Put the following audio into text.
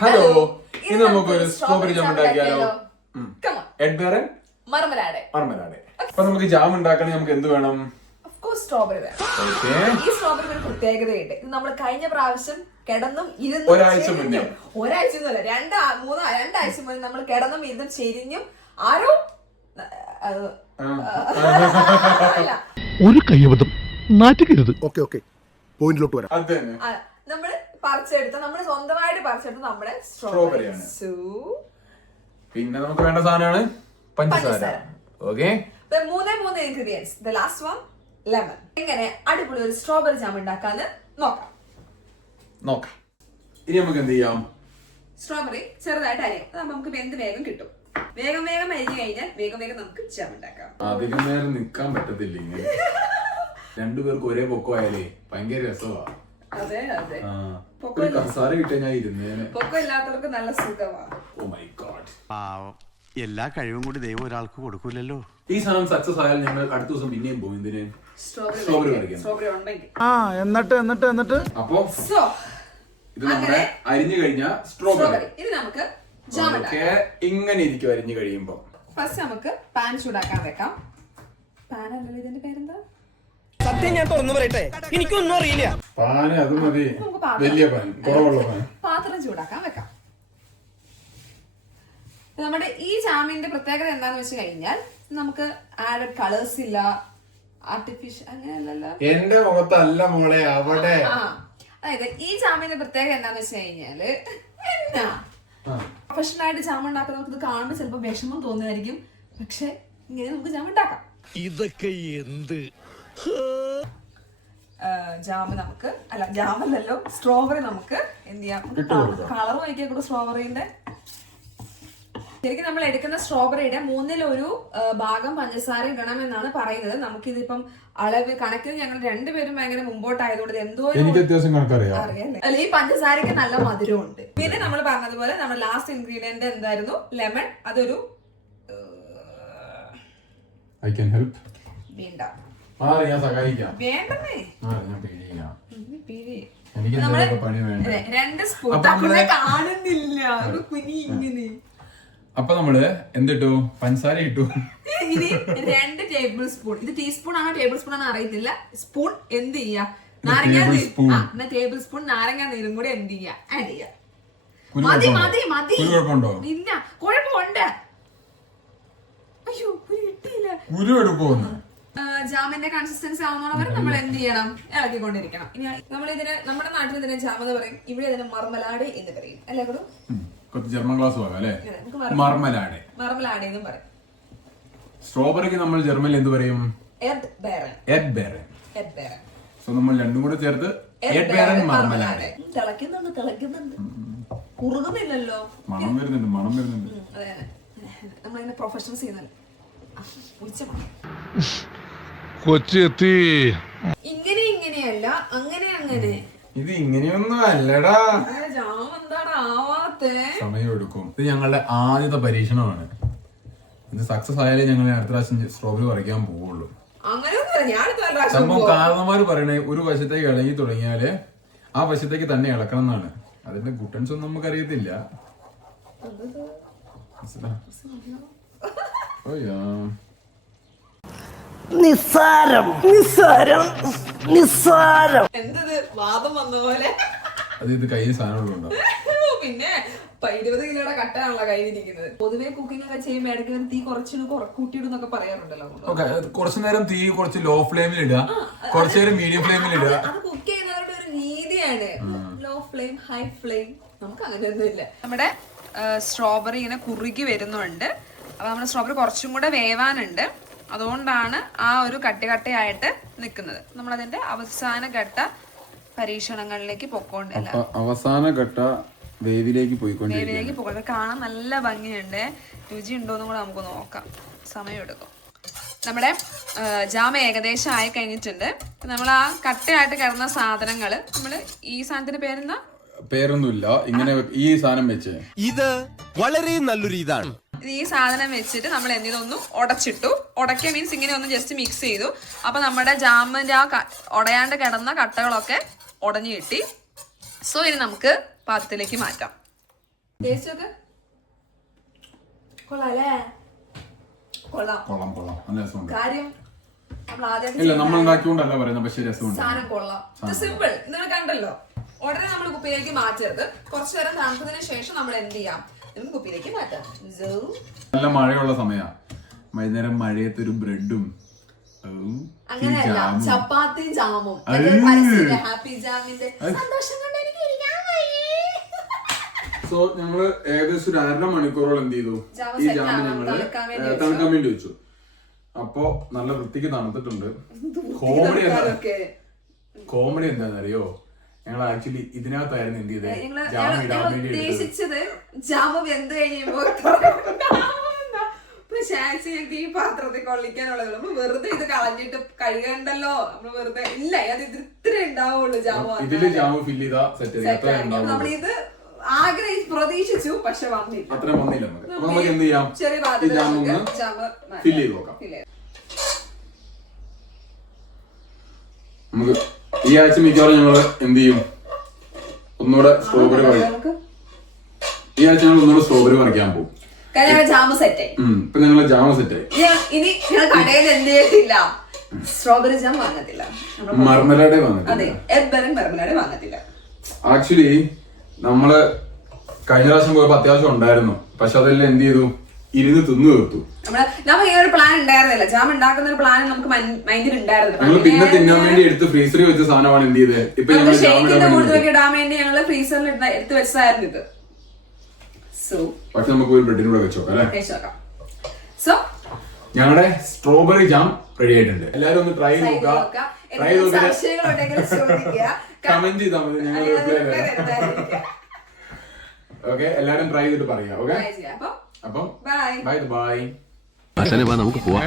Hello, ഇന്ന് നമുക്കൊരു strawberry jam ഉണ്ടാക്കിയാലോ? മർമലാഡെ. അപ്പൊ നമുക്ക് ജാം ഉണ്ടാക്കണമെങ്കിൽ നമുക്ക് എന്ത് വേണം? സ്ട്രോബെറി വേണം. ഈ സ്ട്രോബെറി ഒരു പ്രത്യേകതയുണ്ട്. ഇത് നമ്മൾ കഴിഞ്ഞ പ്രാവശ്യം കിടന്നും ഇരുന്നും ഒരാഴ്ച മുന്നേ, ഒരാഴ്ചയൊന്നുമല്ല, രണ്ടാഴ്ച മുന്നേ നമ്മൾ കിടന്നും ഇരുന്നും ചെരിഞ്ഞും ആരോ ഒരു കയ്യബദ്ധം നാറ്റിക്കരുത്. ഓക്കെ പോയിന്റിലോട്ട് വരാം. നമ്മള് പറിച്ചെടുത്ത നമ്മള് സ്വന്തമായിട്ട് പറിച്ചെടുത്ത നമ്മുടെ സ്ട്രോബെറിയാണ്. പിന്നെ നമുക്ക് വേണ്ട സാധനമാണ് പഞ്ചസാര. ഓക്കെ, മൂന്നേ ingredients. The last one lemon. എങ്ങനെ അടിപൊളി ഒരു സ്ട്രോബെറി ജാം ഉണ്ടാക്കാന്ന് നോക്കാം. ഇനി നമുക്ക് എന്ത് ചെയ്യാം? സ്ട്രോബെറി ചെറുതായിട്ട് അരിയാം. അതാകുമ്പോ നമുക്ക് വെന്ത് വേഗം കിട്ടും. വേഗം അരിഞ്ഞു കഴിഞ്ഞാൽ വേഗം നമുക്ക് ജാം ഉണ്ടാക്കാം. അധികം നേരം നിക്കാൻ പറ്റത്തില്ല ഇങ്ങനെ. രണ്ടുപേർക്ക് ഒരേ പൊക്കമായാലേ ഭയങ്കര രസമാണ്. അതെ കസാര കിട്ടിയാ ഞാൻ ഇരുന്നേനെ. പൊക്കം ഇല്ലാത്തവർക്ക് നല്ല സുഖമാണ്. Oh my god. എല്ലാ കഴിവും കൂടി ദൈവം ഒരാൾക്ക് കൊടുക്കൂലല്ലോ. ഈ സാധനം സക്സസ് ആയാൽ ഞങ്ങൾ അടുത്ത ദിവസം പിന്നെയും പോകും. ഇതിന് സ്ട്രോബെറി പറിക്കാൻ. എന്നിട്ട് അപ്പൊ ഇത് നമ്മുടെ അരിഞ്ഞു കഴിഞ്ഞ സ്ട്രോബെറി ഇനി നമുക്ക് ജാം ഉണ്ടാക്കാം. ഇങ്ങനെ ഇരിക്കും അരിഞ്ഞു കഴിയുമ്പോ. ഫസ്റ്റ് നമുക്ക് പാൻ ചൂടാക്കാൻ വെക്കാം. പാൻ അല്ലല്ലോ, ഇതിന്റെ പേരെന്താ? സത്യം ഞാൻ തുറന്നു പറയട്ടെ, എനിക്കൊന്നും അറിയില്ല. പാന് അത് മതി, വലിയ പാൻ, കുറവുള്ള പാൻ. പാത്രം ചൂടാക്കാൻ വെക്കാം. നമ്മുടെ ഈ ജാമിന്റെ പ്രത്യേകത എന്താന്ന് വെച്ച് കഴിഞ്ഞാൽ നമുക്ക് ആഡഡ് കളേഴ്സ് ഇല്ല, ആർട്ടിഫിഷ്യൽ അങ്ങനെയല്ലല്ലോ. എന്റെ മുഖത്തല്ല മോളെ, അവിടെ. അതായത് ഈ ജാമിന്റെ പ്രത്യേകത എന്താന്ന് വെച്ച് കഴിഞ്ഞാല് പ്രൊഫഷണൽ ആയിട്ട് ജാം ഉണ്ടാക്കുന്നവർക്ക് ഇത് കാണുമ്പോൾ ചിലപ്പോൾ വിഷമം തോന്നുമായിരിക്കും. പക്ഷെ ഇങ്ങനെ നമുക്ക് ജാം ഉണ്ടാക്കാം. ഇതൊക്കെ എന്ത് ജാമല്ലല്ലോ, സ്ട്രോബെറി നമുക്ക് എന്ത് ചെയ്യാം, കളർ നോക്കിയാൽ കൂടെ സ്ട്രോബെറിന്റെ. ശരിക്കും നമ്മൾ എടുക്കുന്ന സ്ട്രോബെറിയുടെ 1/3 ഭാഗം പഞ്ചസാര ഇടണം എന്നാണ് പറയുന്നത്. നമുക്കിതിപ്പം അളവ് കണക്കിന് ഞങ്ങൾ രണ്ടുപേരും ഭയങ്കര മുമ്പോട്ടായതുകൊണ്ട് എന്തോ അറിയാം. അല്ല, ഈ പഞ്ചസാരക്ക് നല്ല മധുരമുണ്ട്. പിന്നെ നമ്മൾ പറഞ്ഞതുപോലെ നമ്മുടെ ലാസ്റ്റ് ഇൻഗ്രീഡിയന്റ് എന്തായിരുന്നു? ലെമൺ. അതൊരു വേണ്ട, വേണ്ടേ, 2 സ്പൂൺ കാണുന്നില്ല കുഞ്ഞി. അപ്പൊ നമ്മള് എന്തിട്ടു? പഞ്ചസാര ഇട്ടു. ഇനി 2 ടേബിൾ സ്പൂൺ. ഇത് ടീസ്പൂൺ ആണോ ടേബിൾ സ്പൂൺ ആണോ അറിയത്തില്ല. സ്പൂൺ എന്ത് ചെയ്യാ? നാരങ്ങ ടേബിൾ സ്പൂൺ നാരങ്ങ നീരും കൂടി എന്ത് ചെയ്യാ? ആഡ് ചെയ്യാ. മതി ഇല്ല, കുഴപ്പമുണ്ട്. അയ്യോ, കിട്ടിയില്ല. ജാമിന്റെ കൺസിസ്റ്റൻസി ആവുന്നവരെ നമ്മൾ എന്ത് ചെയ്യണം? ഇളക്കിക്കൊണ്ടിരിക്കണം. ഇനി നമ്മളിതിന് നമ്മുടെ നാട്ടിൽ ഇതിനെ ജാം എന്ന് പറയും, ഇവിടെ ഇതിന് മർമലാഡ് എന്ന് പറയും. അല്ലേ കൂടെ ജർമ്മൻ ക്ലാസ് മർമലാഡ് എന്നും പറയും. സ്ട്രോബെറിക്ക് നമ്മൾ ജർമ്മനിൽ എന്ത് പറയും? സോ നമ്മൾ രണ്ടും കൂടെ ചേർത്ത് മർമലാഡ്. തിളക്കുന്നുണ്ട്, കുറുകുന്നില്ലല്ലോ. മണം വരുന്നുണ്ട്. അതെ, നമ്മളിങ്ങനെ പ്രൊഫഷണൽസ് ചെയ്യുന്നല്ലോ. കൊച്ചെത്തി. ഇങ്ങനെയല്ല, അങ്ങനെ ഇത് ഇങ്ങനെയൊന്നും അല്ലടാ. ജാം എന്താണ് ആവാത്തെ? സമയമെടുക്കും. ഇത് ഞങ്ങളുടെ ആദ്യത്തെ പരീക്ഷണമാണ്. ഇത് സക്സസ് ആയാലേ ഞങ്ങൾ അടുത്ത പ്രാവശ്യം സ്ട്രോബെറി പറിക്കാൻ പോവുള്ളൂ. സംഭവം കാരണന്മാര് പറയണേ, ഒരു വശത്തേക്ക് ഇളകി തുടങ്ങിയാല് ആ വശത്തേക്ക് തന്നെ ഇളക്കണം എന്നാണ്. അതിന്റെ ഗുട്ടൻസ് ഒന്നും നമുക്ക് അറിയത്തില്ല. എന്തത് വാദം വന്ന പോലെ. അത് ഇത് കയ്യിൽ സാധനങ്ങളുണ്ടോ? പിന്നെ 20 കിലോയുടെ കട്ടാണല്ലോ കയ്യിലിരിക്കുന്നത്. പൊതുവെ കുക്കിംഗ് ഒക്കെ ചെയ്യുമ്പോൾ ഇടയ്ക്ക് തീ കൂട്ടിയിടുന്നൊക്കെ പറയാറുണ്ടല്ലോ. കുറച്ചു നേരം തീ കുറച്ച് ലോ ഫ്ലെയിമിൽ ഇടുക, കുറച്ചു നേരം മീഡിയം ഫ്ലെയിമിൽ ഇടുക. അത് കുക്ക് ചെയ്യുന്നവരുടെ ഒരു രീതിയാണ്. ലോ ഫ്ലെയിം, ഹൈ ഫ്ലെയിം, നമുക്ക് അങ്ങനെയൊന്നും ഇല്ല. നമ്മുടെ സ്ട്രോബെറി ഇങ്ങനെ കുറുകി വരുന്നുണ്ട്. അപ്പൊ നമ്മുടെ സ്ട്രോബെറി കുറച്ചും കൂടെ വേവാനുണ്ട്. അതുകൊണ്ടാണ് ആ ഒരു കട്ടയായിട്ട് നിൽക്കുന്നത്. നമ്മളതിന്റെ അവസാന ഘട്ട പരീക്ഷണങ്ങളിലേക്ക് പൊക്കോണ്ടില്ല. അവസാന ഘട്ട വേവിലേക്ക് പോയിക്കൊണ്ട് കാണാൻ നല്ല ഭംഗിയുണ്ട്. രുചി ഉണ്ടോന്നും കൂടെ നമുക്ക് നോക്കാം. സമയം എടുക്കും. നമ്മുടെ ജാം ഏകദേശം ആയി കഴിഞ്ഞിട്ടുണ്ട്. നമ്മൾ ആ കട്ടയായിട്ട് കിടന്ന സാധനങ്ങള് നമ്മള് ഈ സാധനത്തിന്റെ പേരൊന്നുമില്ല, ഇങ്ങനെ ഈ സാധനം വെച്ച് ഇത് വളരെ നല്ലൊരു ഇതാണ്. ഈ സാധനം വെച്ചിട്ട് നമ്മൾ എന്തിനൊന്ന് ഉടച്ചിട്ടു. ഉടക്കുക മീൻസ് ഇങ്ങനെ ഒന്ന് ജസ്റ്റ് മിക്സ് ചെയ്തു. അപ്പൊ നമ്മുടെ ജാമിന്റെ ആ ഉടയാണ്ട് കിടന്ന കട്ടകളൊക്കെ ഉടഞ്ഞു കിട്ടി. സോ ഇനി നമുക്ക് പാത്രത്തിലേക്ക് മാറ്റാം. ടേസ്റ്റ് ഒക്കെ കൊള്ളാം അല്ലേ? കൊള്ളാം. കൊള്ളാം കൊള്ളാം, നല്ല രസമുണ്ട്. കാര്യം നമ്മൾ ആദ്യമായിട്ട് ഇല്ല, നമ്മൾ ഉണ്ടാക്കിക്കൊണ്ടല്ല പറയുന്നത്, പക്ഷെ രസമുണ്ട്. സാധനം കൊള്ളാം. ഇത് സിമ്പിൾ. നിങ്ങൾ കണ്ടല്ലോ. ഉടനെ നമ്മൾ കുപ്പിയിലേക്ക് മാറ്റരുത്. കുറച്ചു നേരം തണുത്തതിന് ശേഷം നമ്മൾ എന്ത് ചെയ്യാം, നമുക്ക് കുപ്പിയിലേക്ക് മാറ്റാം. നല്ല മഴയുള്ള സമയാ, വൈകുന്നേരം മഴയത്തൊരു ബ്രെഡും അങ്ങനെയല്ല, ചപ്പാത്തിയും ജാമും. ഹാപ്പി ജാമിന്റെ സന്തോഷം കൊണ്ട് എനിക്ക് ഇരിക്കാൻ വയ്യേ. സോ ഞങ്ങള് ഏകദേശം ഒരു 1.5 മണിക്കൂറോളം എന്ത് ചെയ്തു, ഈ ജാമ് ഞങ്ങള് തണുക്കാൻ വേണ്ടി വെച്ചു. അപ്പൊ നല്ല വൃത്തിക്ക് തണുത്തിട്ടുണ്ട്. കോമഡി എന്താണെന്നറിയോ, ഞങ്ങൾ ആക്ച്വലി ഇതിനകത്തായിരുന്നു എന്ത് ചെയ്തത്, ജാമ ഇടാൻ വേണ്ടി ഉദ്ദേശിച്ചത് ജാമ് വെന്ത് കഴിയുമ്പോ ഈ പാത്രത്തിൽ കൊള്ളിക്കാനുള്ളത്. നമ്മൾ വെറുതെ ഇത് കളഞ്ഞിട്ട് കഴുകണ്ടല്ലോ, നമ്മള് വെറുതെ ഇല്ല, അത് ഇത് ഇത്ര ഉണ്ടാവുള്ളൂ ജാമു. ഇതില് ജാമ് ഫില്ല് ചെയ്താ സെറ്റ്. നമ്മളിത് പ്രതീക്ഷിച്ചു, പക്ഷെ വന്നില്ല, അത്ര വന്നില്ല. അപ്പൊ നമുക്ക് എന്ത് ചെയ്യാം, ചെറിയ ഈ ജാമ് ഫില്ല് ചെയ്ത് നോക്കാം. നമുക്ക് ഈ ആഴ്ച മിക്കവാറും ഞങ്ങള് എന്ത് ചെയ്യും, ഒന്നുകൂടെ സ്ട്രോബെറി പറിക്കാം. ഈ ആഴ്ച ഞങ്ങൾ ഒന്നുകൂടെ സ്ട്രോബെറി പറിക്കാൻ പോകും. ജാമ് സെറ്റായി. ഇപ്പൊ ഞങ്ങള് ജാമ് സെറ്റായി. ഇനി ഞങ്ങൾ കടയിൽ എന്ത് ചെയ്യത്തില്ല, സ്ട്രോബെറി ജാം വാങ്ങത്തില്ല, മർമലാഡേ വാങ്ങത്തില്ല. അതെ, എബറും മർമലാഡേ വാങ്ങത്തില്ല. ആക്ച്വലി നമ്മള് കഴിഞ്ഞ പ്രാവശ്യം പോയപ്പോ അത്യാവശ്യം ഉണ്ടായിരുന്നു, പക്ഷെ അതെല്ലാം എന്ത് ചെയ്തു, ഇരുന്ന് തിന്നു തീർത്തു. നമുക്ക് ഈ ഒരു പ്ലാൻ ഉണ്ടായിരുന്നില്ല, ജാം ഉണ്ടാക്കുന്ന ഒരു പ്ലാൻ നമുക്ക് മൈൻഡിൽ ഉണ്ടായിരുന്നില്ല. ഞങ്ങൾ പിന്നെ തിന്നാൻ വേണ്ടി എടുത്ത് ഫ്രീസറിൽ വെച്ച സാധനമാണ് എന്ത് ചെയ്തത്, ഇപ്പൊ ഞങ്ങൾ ഇടാൻ വേണ്ടി ഞങ്ങള് ഫ്രീസറിൽ എടുത്ത് വെച്ചതായിരുന്നു ഇത്. പക്ഷെ നമുക്ക് ഒരു ബ്രെഡിനും കൂടെ വെച്ചോക്കാം അല്ലെ. സോ ഞങ്ങളുടെ സ്ട്രോബെറി ജാം റെഡി ആയിട്ടുണ്ട്. എല്ലാരും ഒന്ന് ട്രൈ നോക്കാം. ട്രൈ നോക്കിട്ട് കമന്റ് ചെയ്താൽ മതി, ഞങ്ങൾ റിപ്ലൈ തരാം. ഓക്കെ, എല്ലാരും ട്രൈ ചെയ്തിട്ട് പറയാം. ഓക്കെ, അപ്പം ബൈ ബൈ. നമുക്ക് പോവാം.